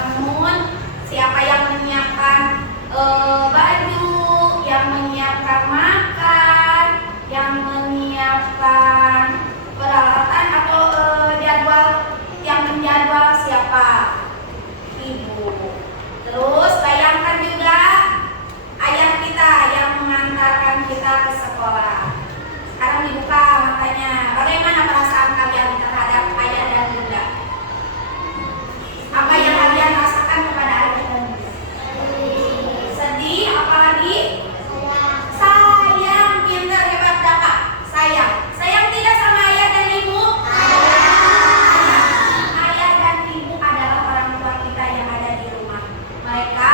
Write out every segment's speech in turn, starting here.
bangun, siapa yang menyiapkan baju, yang menyiapkan makan, yang menyiapkan peralatan atau jadwal, yang menjadwal siapa? Ibu. Terus bayangkan juga ayah kita yang mengantarkan kita ke sekolah. Sekarang dibuka matanya. Bagaimana perasaan kalian terhadap ayah dan bunda? Apa yang kalian rasakan kepada ayah dan bunda? Sedih, apalagi? Sayang, pintar, hebat, dapat. Sayang. Sayang tidak sama ayah dan ibu? Ayah dan ibu adalah orang tua kita yang ada di rumah. Mereka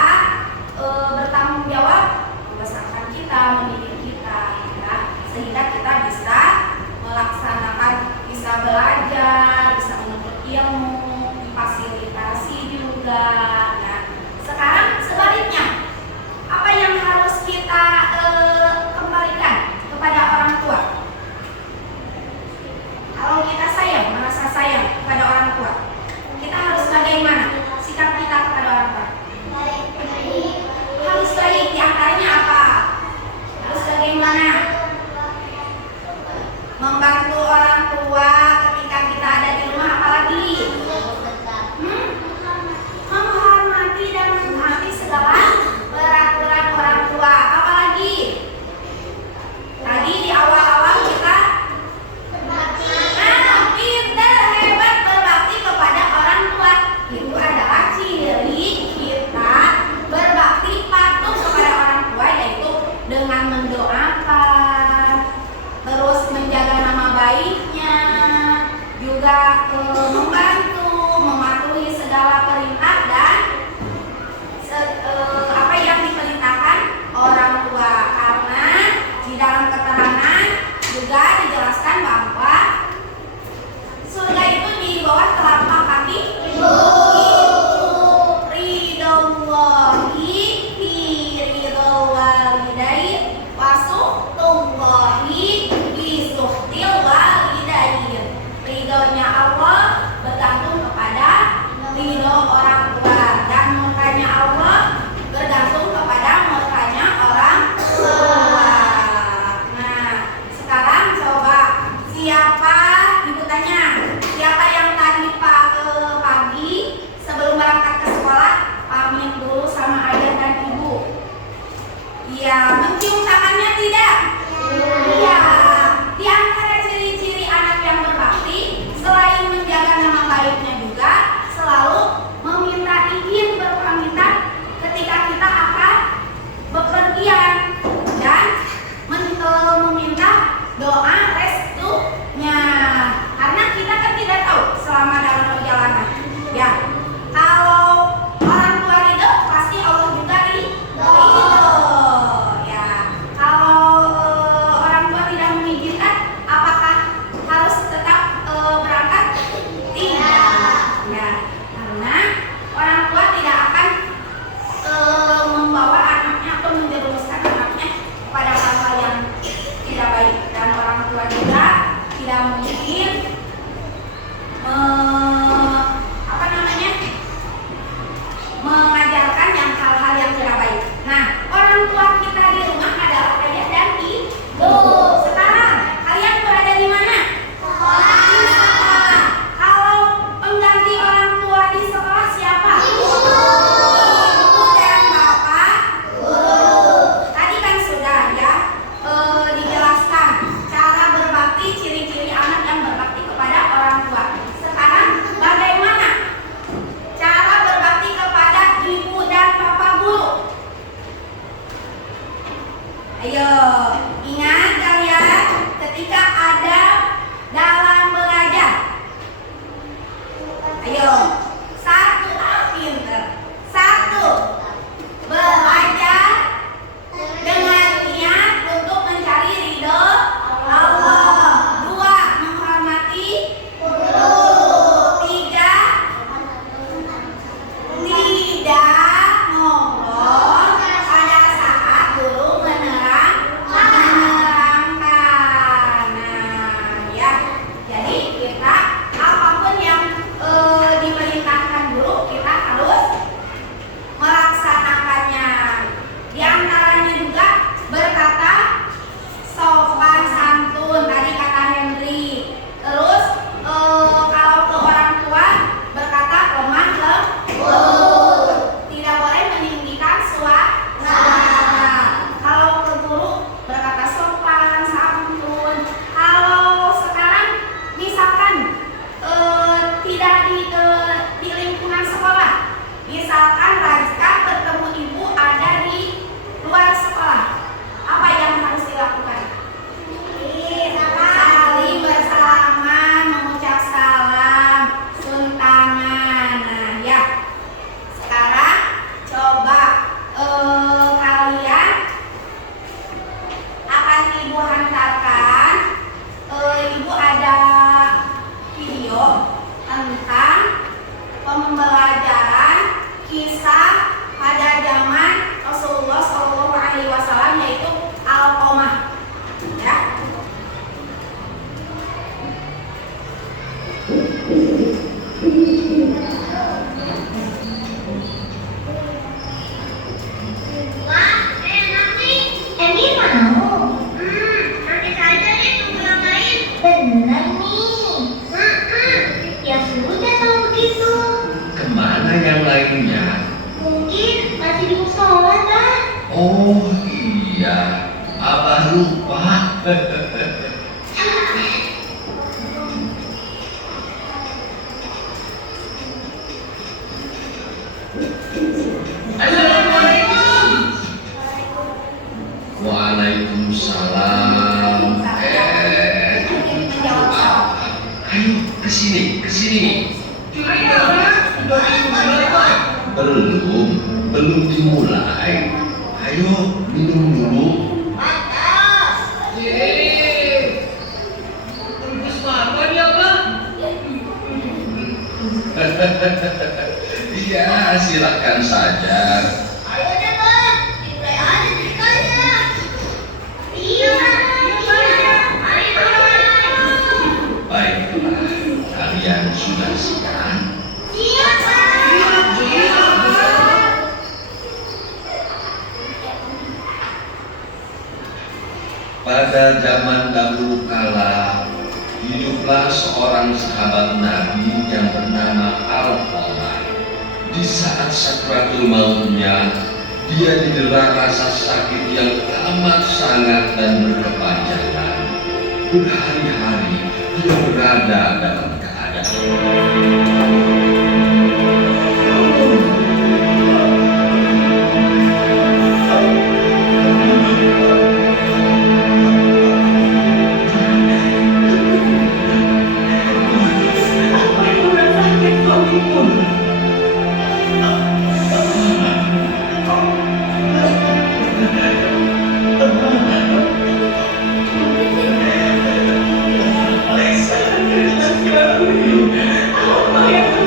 bertanggung jawab membesarkan kita, mendidik kita, ya, sehingga kita bisa melaksanakan, bisa belajar, bisa menuntut ilmu, difasilitasi juga. Ya. Sekarang sebaliknya, apa yang harus kita kembalikan kepada orang tua? Kalau kita sayang, merasa sayang kepada orang tua, kita harus bagaimana sikap kita kepada orang tua? Harus baik. Di antaranya apa? Harus bagaimana? Membantu orang tua ketika kita ada di rumah, apalagi? Menghormati dan mentaati segala peraturan orang tua, apalagi? Tadi di awal-awal kita pintar, hebat, berbakti kepada orang tua. Itu adalah ciri kita berbakti, patuh kepada orang tua, yaitu dengan mendoakan, terus menjaga nama baiknya, juga membantu, mematuhi segala perintah dan apa yang diperintahkan orang tua. Karena di dalam keterangan juga dijelaskan bahwa surga itu di bawah telapak kaki ibu. Ridhollahi fi ridhol walidain wasuhtullahi fi suhtil walidain. Ridhonya Allah bergantung kepada ridho orang tua, dan murkanya Allah bergantung kepada murkanya orang tua. Nah, sekarang coba siapa, ibu tanya, siapa yang tadi pagi sebelum berangkat ke sekolah pamit dulu sama ayah dan ibu? Iya, mencium tangannya tidak? Iya. Di antara ciri-ciri anak yang berbakti, selain menjaga nama baiknya juga selalu meminta yang lainnya? Mungkin masih di musola, Pak. Oh iya, Abah lupa. Assalamualaikum. Waalaikumsalam. Ayo kesini, kesini. Belum dimulai. Ayo minum dulu. Iya, silakan saja. Ayo deh, Pak. Dimulai aja ceritanya. Iya, iya. Ayo. Baiklah, kalian sudah siap? Siap, Pak. Pada zaman dahulu kala, hiduplah seorang sahabat Nabi yang bernama Al-Qamar. Di saat sakratul mautnya, dia didera rasa sakit yang amat sangat dan berkepanjangan. Berhari-hari dia berada dalam keadaan Apa yang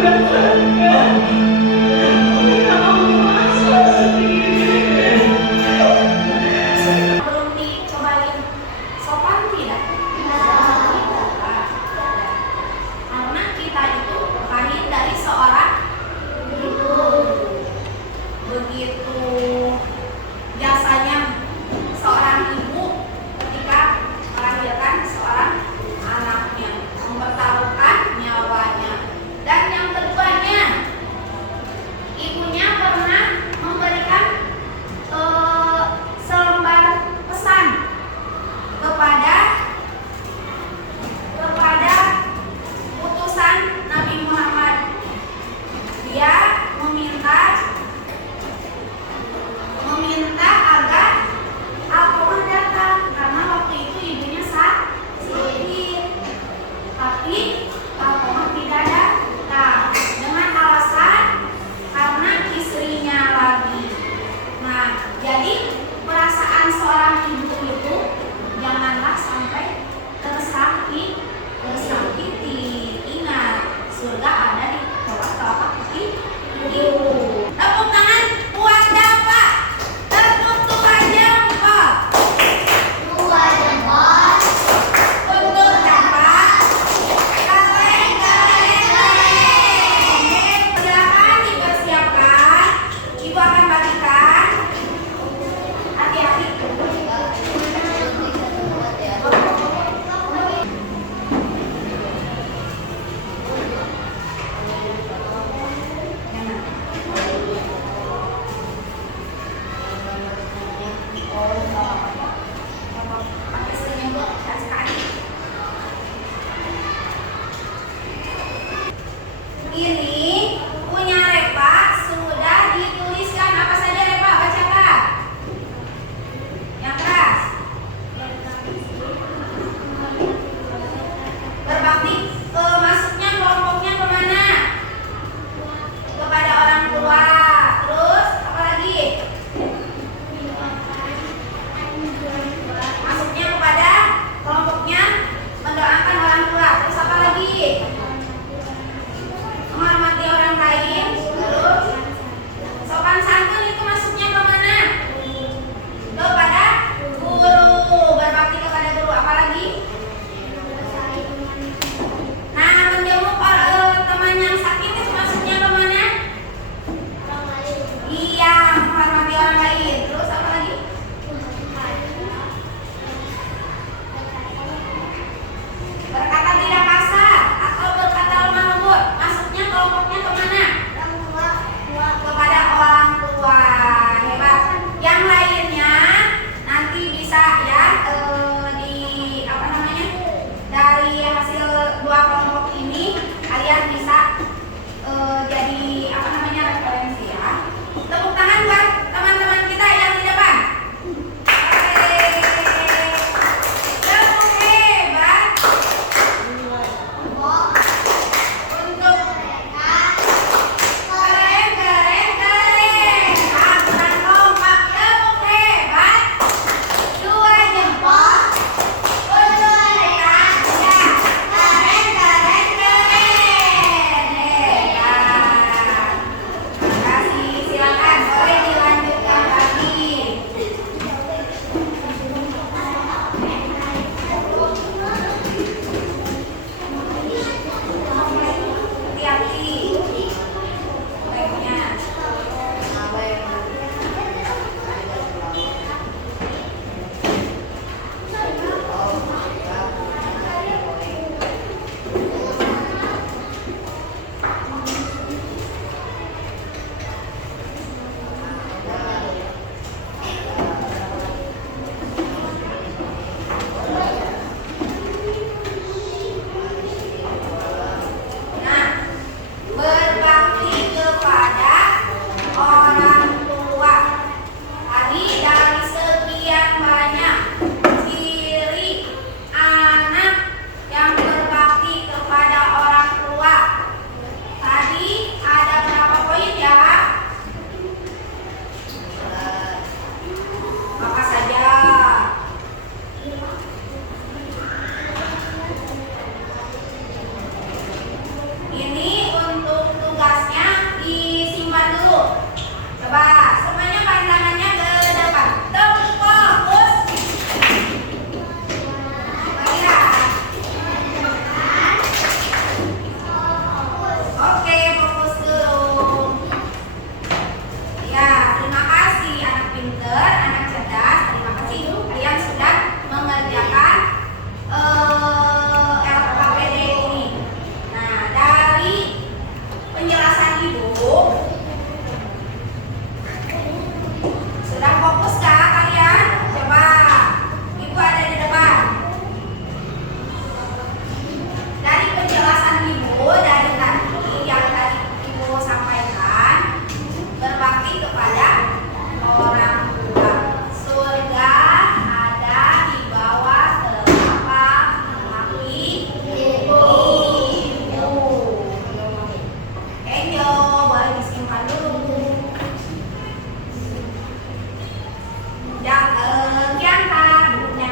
kepada orang tua. Surga ada di bawah telapak kaki ibu. Enjo, boleh disimpan dulu. Jangan duduknya.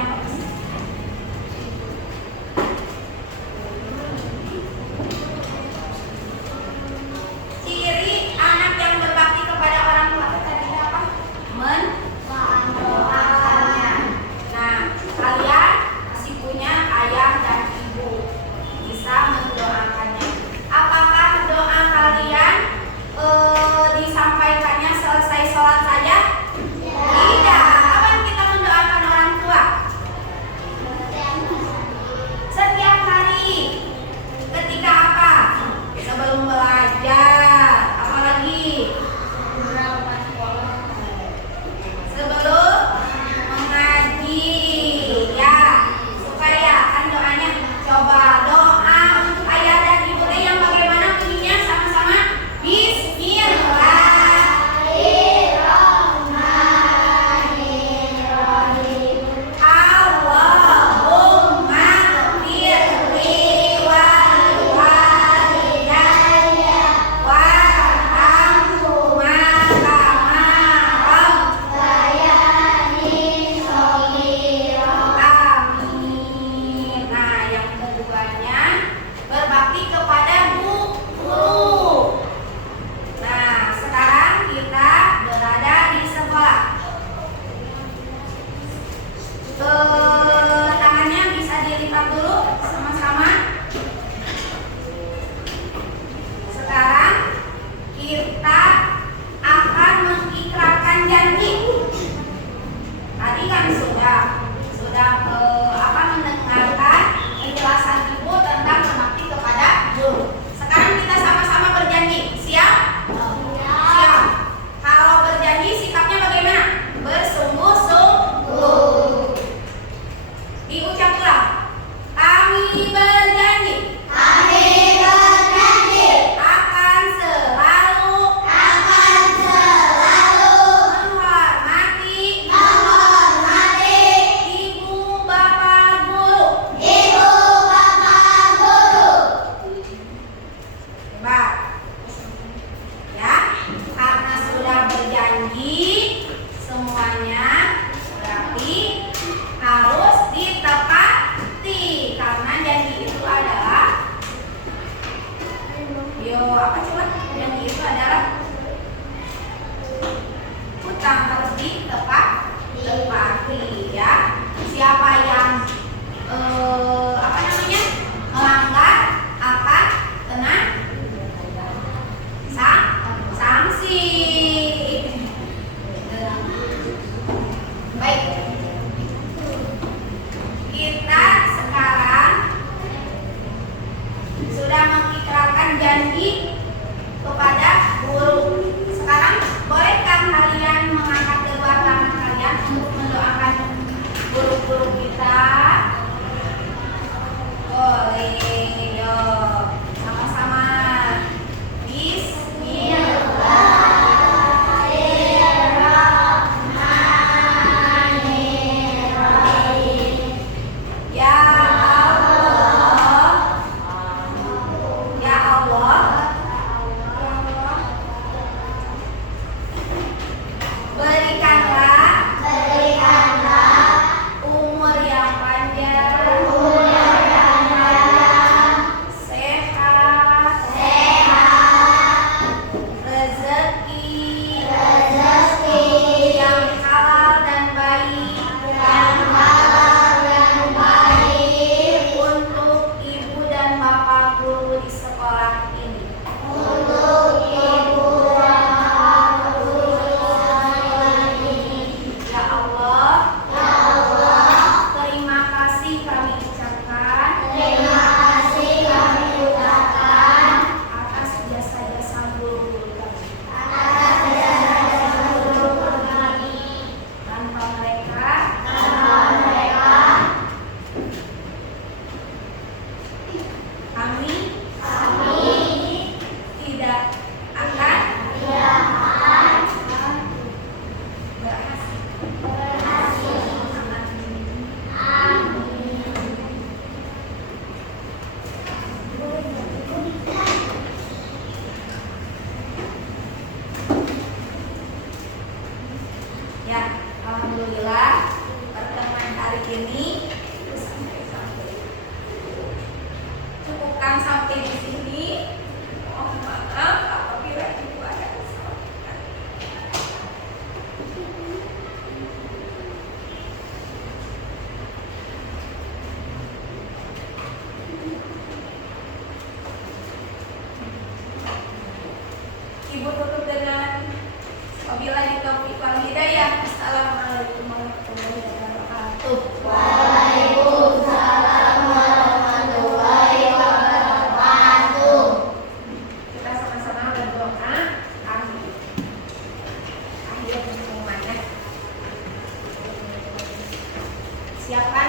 Ciri anak yang berbakti kepada orang tua itu tadi apa? Mendoakannya. Nah, kalian masih punya ayah dan ibu, bisa mendoakannya. Apakah doa kalian disampaikannya selesai sholat saja? Tidak. Kapan kita mendoakan orang tua? Setiap hari. Ketika apa? Sebelum belajar. Apalagi? Sebelum mengaji. Ya, supaya kan doanya. Coba doa untuk ayah dan ibu yang bagaimana bunyinya sama-sama? Bismillahirrahmanirrahim. Allahumma firli walidayya warhamhuma kama rabbayani shaghira. Amin. Nah, yang keduanya berbakti kepada guru. Nah, sekarang kita berada di sekolah. Tangannya bisa dilipat dulu sama-sama. Sekarang kita akan mengikrarkan janji. Tadi kan sudah mendengarkan penjelasan ibu tentang berbakti kepada guru. Sekarang kita sama-sama berjanji. Siap? Siap. Kalau berjanji sikapnya bagaimana? Bersungguh-sungguh. Diucap ulang. Kami berjanji. Akan selalu menghormati ibu bapak guru. Hebat. Ya, karena sudah berjanji semuanya berarti harus ditepati. Karena janji itu adalah apa coba? Janji itu adalah hutang, harus ditepati ya. Siapa yang melanggar akan kena sanksi. Baik, kita sekarang sudah mengikrarkan janji kepada guru. Sekarang bolehkah kalian mengangkat kedua tangan kalian untuk mendoakan Alhamdulillah pertemuan hari ini cukupkan sampai di sini. Mohon maaf apabila ibu ada kesalahan. Ibu tutup dengan wabillahi taufiq wal hidayah. Assalamualaikum warahmatullahi wabarakatuh. Waalaikumsalam warahmatullahi wabarakatuh. Kita sama-sama berdoa. Amin. Akhir pengumumannya. Siapkan